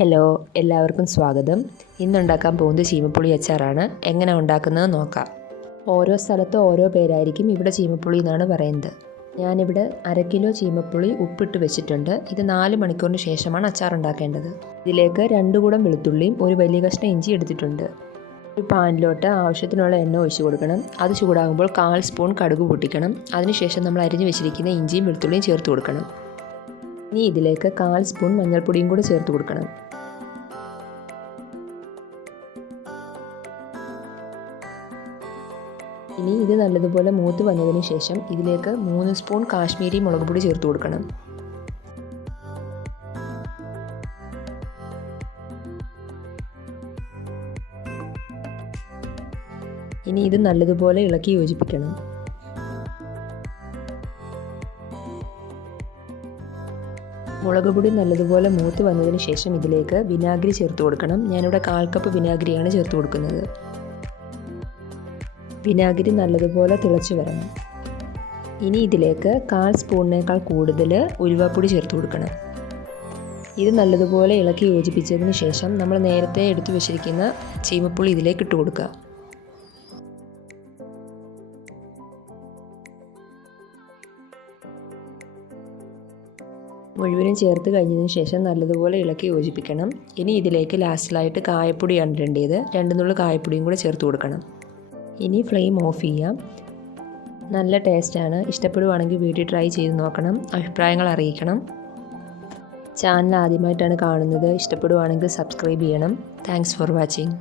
Hello, എല്ലാവർക്കും സ്വാഗതം. ഇന്നുണ്ടാക്കാൻ പോകുന്നത് ചീമപ്പുളി അച്ചാറാണ്. എങ്ങനെ ഉണ്ടാക്കുന്നത് നോക്കാം. ഓരോ സ്ഥലത്ത് ഓരോ പേരായിരിക്കും. ഇവിടെ ചീമപ്പുളി എന്നാണ് പറയുന്നത്. ഞാനിവിടെ 1/2 കിലോ ചീമപ്പുളി ഉപ്പിട്ട് വെച്ചിട്ടുണ്ട്. ഇത് 4 മണിക്കൂറിന് ശേഷമാണ് അച്ചാർ ഉണ്ടാക്കേണ്ടത്. ഇതിലേക്ക് 2 കൂടം വെളുത്തുള്ളിയും ഒരു വലിയ കഷ്ണം ഇഞ്ചി എടുത്തിട്ടുണ്ട്. ഒരു പാനിലോട്ട് ആവശ്യത്തിനുള്ള എണ്ണ ഒഴിച്ച് കൊടുക്കണം. അത് ചൂടാകുമ്പോൾ 1/4 സ്പൂൺ കടുക് പൊട്ടിക്കണം. അതിനുശേഷം നമ്മൾ അരിഞ്ഞു വെച്ചിരിക്കുന്ന ഇഞ്ചിയും വെളുത്തുള്ളിയും ചേർത്ത് കൊടുക്കണം. ഇനി ഇതിലേക്ക് 1/4 സ്പൂൺ മഞ്ഞൾപ്പൊടിയും കൂടി ചേർത്ത് കൊടുക്കണം. ഇനി ഇത് നല്ലതുപോലെ മൂത്ത് വന്നതിന് ശേഷം ഇതിലേക്ക് 3 സ്പൂൺ കാശ്മീരി മുളക് പൊടി ചേർത്ത് കൊടുക്കണം. ഇനി ഇത് നല്ലതുപോലെ ഇളക്കി യോജിപ്പിക്കണം. മുളക് പൊടി നല്ലതുപോലെ മൂത്ത് വന്നതിന് ശേഷം ഇതിലേക്ക് വിനാഗിരി ചേർത്ത് കൊടുക്കണം. ഞാനിവിടെ 1/4 കപ്പ് വിനാഗിരിയാണ് ചേർത്ത് കൊടുക്കുന്നത്. വിനാഗിരി നല്ലതുപോലെ തിളച്ച് വരണം. ഇനി ഇതിലേക്ക് 1/4 സ്പൂണിനേക്കാൾ കൂടുതൽ ഉലുവാപ്പൊടി ചേർത്ത് കൊടുക്കണം. ഇത് നല്ലതുപോലെ ഇളക്കി യോജിപ്പിച്ചതിന് ശേഷം നമ്മൾ നേരത്തെ എടുത്തു വെച്ചിരിക്കുന്ന ചീമപ്പുളി ഇതിലേക്ക് ഇട്ട് കൊടുക്കുക. മുഴുവനും ചേർത്ത് കഴിഞ്ഞതിന് ശേഷം നല്ലതുപോലെ ഇളക്കി യോജിപ്പിക്കണം. ഇനി ഇതിലേക്ക് ലാസ്റ്റിലായിട്ട് കായപ്പൊടിയാണ് ഇടേണ്ടത്. 2 നുള്ളു കായപ്പൊടിയും കൂടെ ചേർത്ത് കൊടുക്കണം. ഇനി ഫ്ലെയിം ഓഫ് ചെയ്യാം. നല്ല ടേസ്റ്റാണ്. ഇഷ്ടപ്പെടുവാണെങ്കിൽ വീട്ടിൽ ട്രൈ ചെയ്ത് നോക്കണം. അഭിപ്രായങ്ങൾ അറിയിക്കണം. ചാനൽ ആദ്യമായിട്ടാണ് കാണുന്നത്. ഇഷ്ടപ്പെടുവാണെങ്കിൽ സബ്സ്ക്രൈബ് ചെയ്യണം. Thanks for watching.